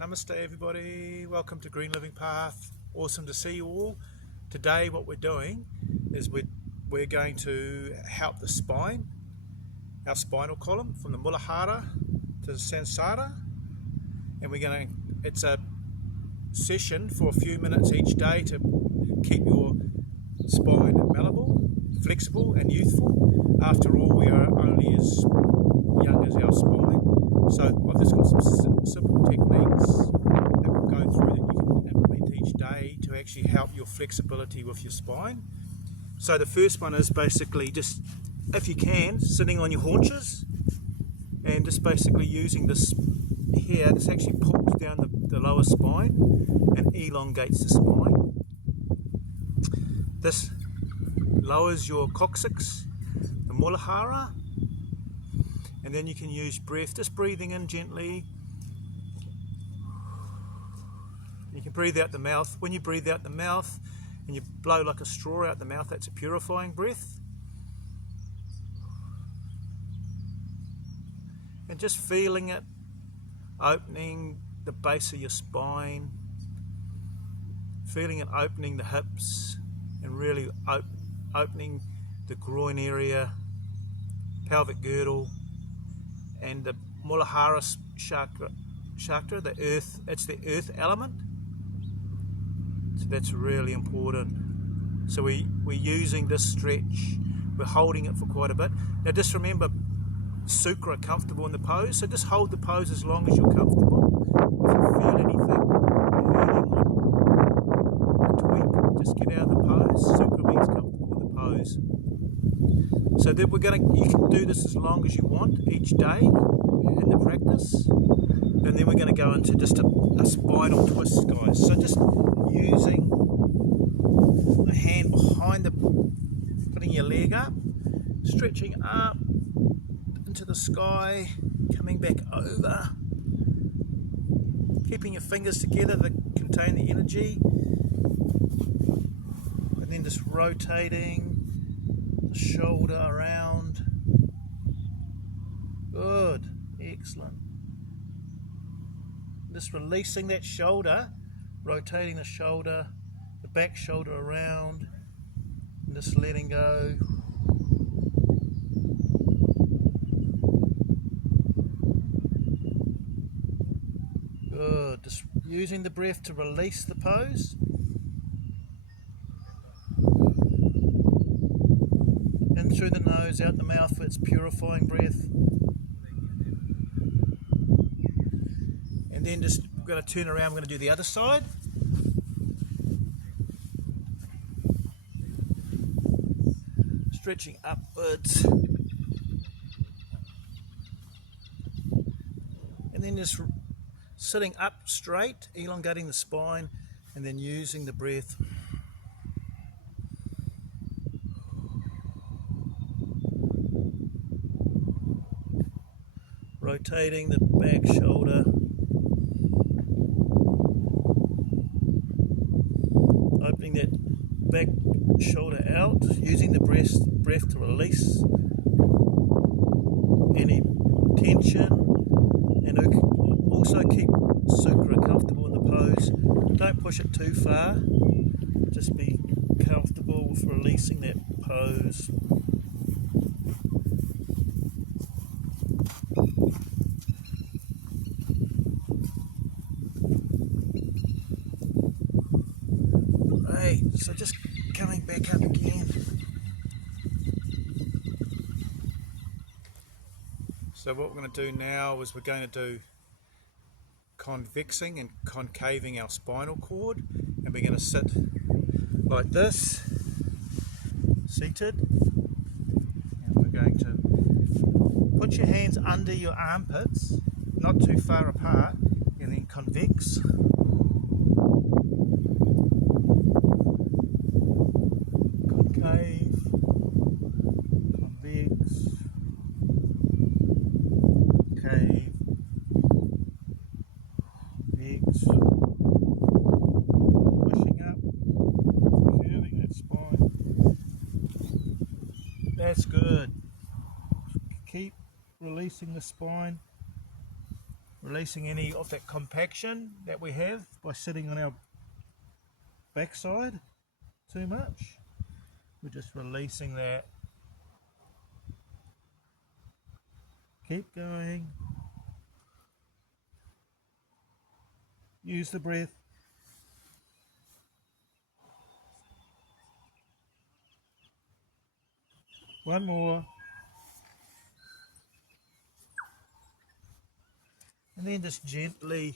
Namaste everybody, welcome to Green Living Path. Awesome to see you all. Today what we're doing is we're going to help the spine, our spinal column from the Muladhara to the Sansara, and it's a session for a few minutes each day to keep your spine malleable, flexible and youthful. After all, we are only as young as our spine. So I've just got some simple techniques that we'll go through that you can implement each day to actually help your flexibility with your spine. So the first one is basically just, if you can, sitting on your haunches and just basically using this here. This actually pulls down the lower spine and elongates the spine. This lowers your coccyx, the Muladhara. And then you can use breath, just breathing in gently. You can breathe out the mouth. When you breathe out the mouth and you blow like a straw out the mouth, that's a purifying breath. And just feeling it, opening the base of your spine, feeling it opening the hips and really opening the groin area, pelvic girdle, and the Muladhara chakra, the earth, it's the earth element. So that's really important. So we're using this stretch, we're holding it for quite a bit. Now just remember, Sukra are comfortable in the pose, so just hold the pose as long as you're comfortable. If you feel anything hurting like a tweak, just get out of the pose. Sukra means comfortable in the pose. So that you can do this as long as you want each day in the practice, and then we're going to go into just a spinal twist, guys. So just using the hand behind putting your leg up, stretching up into the sky, coming back over, keeping your fingers together to contain the energy, and then just rotating the shoulder around. Good, excellent. Just releasing that shoulder, rotating the shoulder, the back shoulder around, and just letting go. Good, just using the breath to release the pose. In through the nose, out the mouth for its purifying breath. And then just going to turn around, we're going to do the other side. Stretching upwards. And then just sitting up straight, elongating the spine, and then using the breath. Rotating the back shoulder, opening that back shoulder out, using the breath to release any tension, and also keep Sukra comfortable in the pose. Don't push it too far, just be comfortable with releasing that pose. Right, so just coming back up again. So what we're going to do now is we're going to do convexing and concaving our spinal cord, and we're going to sit like this, seated, and we're going to put your hands under your armpits, not too far apart, and then convex. Concave, convex, cave, convex, pushing up, curving that spine. That's good. Keep releasing the spine. releasing any of that compaction that we have by sitting on our backside too much. We're just releasing that. Keep going. Use the breath. One more. And then just gently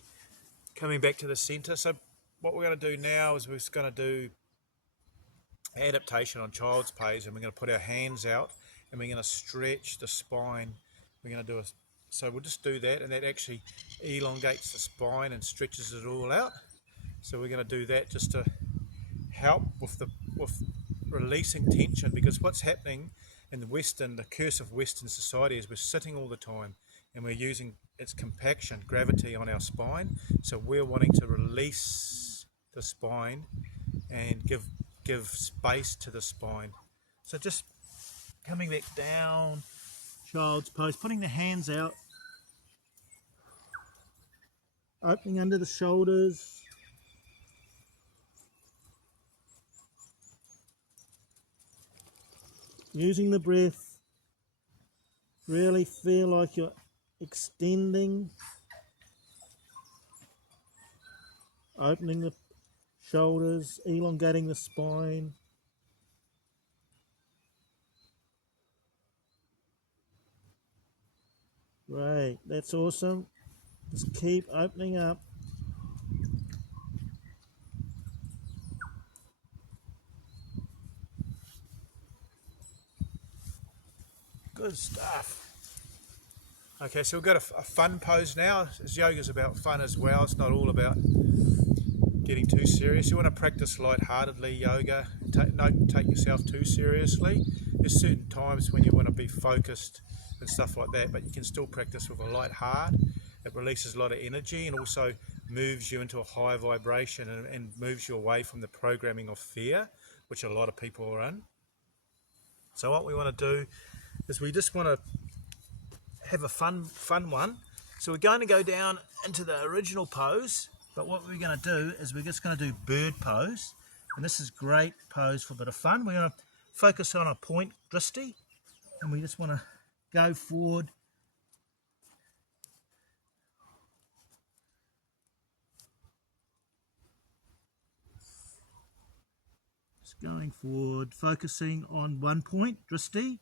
coming back to the center. So what we're going to do now is we're just going to do adaptation on child's pose, and we're going to put our hands out and we're going to stretch the spine. We're going to do so we'll just do that, and that actually elongates the spine and stretches it all out. So we're going to do that just to help with releasing tension, because what's happening in the curse of Western society is we're sitting all the time and we're using its compaction, gravity on our spine. So we're wanting to release the spine and give space to the spine. So just coming back down, child's pose, putting the hands out, opening under the shoulders, using the breath. Really feel like you're extending, opening the shoulders, elongating the spine. Great, that's awesome. Just keep opening up. Good stuff. Okay, so we've got a fun pose now. As yoga's about fun as well. It's not all about getting too serious. You want to practice lightheartedly yoga. Don't take yourself too seriously. There's certain times when you want to be focused and stuff like that, but you can still practice with a light heart. It releases a lot of energy and also moves you into a high vibration and moves you away from the programming of fear, which a lot of people are in. So what we want to do is we just want to have a fun one. So we're going to go down into the original pose, but what we're going to do is we're just going to do bird pose, and this is great pose for a bit of fun. We're going to focus on a point dristi, and we just want to go forward, just going forward, focusing on one point dristi,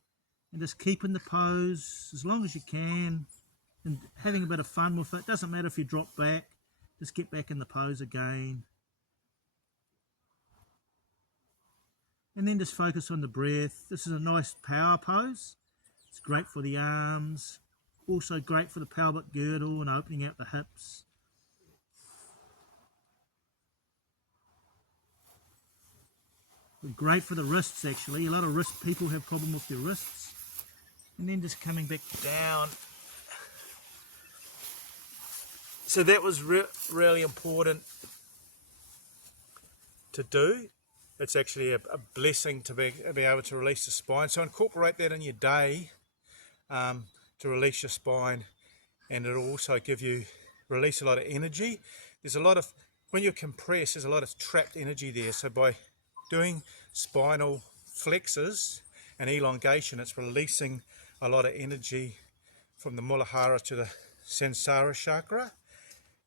and just keeping the pose as long as you can and having a bit of fun with it. Doesn't matter if you drop back, just get back in the pose again. And then just focus on the breath. This is a nice power pose. It's great for the arms, also great for the pelvic girdle and opening out the hips. Great for the wrists actually. A lot of people have problem with their wrists. And then just coming back down. So that was really important to do. It's actually a blessing to be able to release the spine. So incorporate that in your day to release your spine, and it'll also release a lot of energy. There's a lot of, when you compress, there's a lot of trapped energy there. So by doing spinal flexes and elongation, it's releasing a lot of energy from the Muladhara to the Sansara chakra.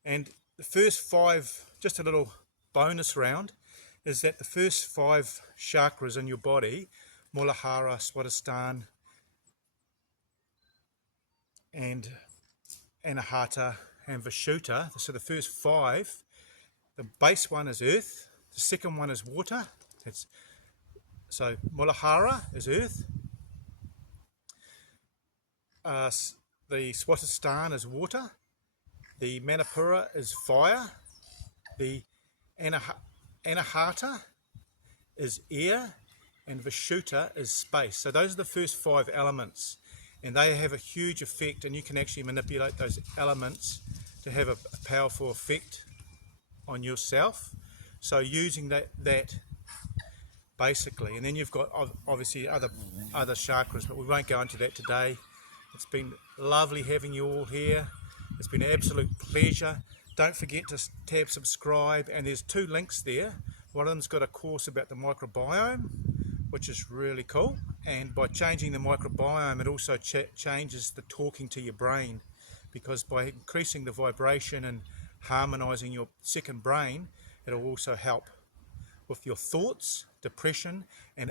And the first 5, just a little bonus round, is that the first 5 chakras in your body, Muladhara, Swadhisthana, and Anahata and Vishuddha, so the first 5, the base one is earth, the second one is water. So Muladhara is earth, the Swadhisthana is water, the Manipura is fire, the Anahata is air, and Vishuddha is space. So those are the first 5 elements, and they have a huge effect, and you can actually manipulate those elements to have a powerful effect on yourself. So using that basically, and then you've got obviously other chakras, but we won't go into that today. It's been lovely having you all here. It's been an absolute pleasure. Don't forget to tab subscribe, and there's 2 links there. One of them's got a course about the microbiome, which is really cool, and by changing the microbiome it also changes the talking to your brain, because by increasing the vibration and harmonizing your second brain, it'll also help with your thoughts, depression, and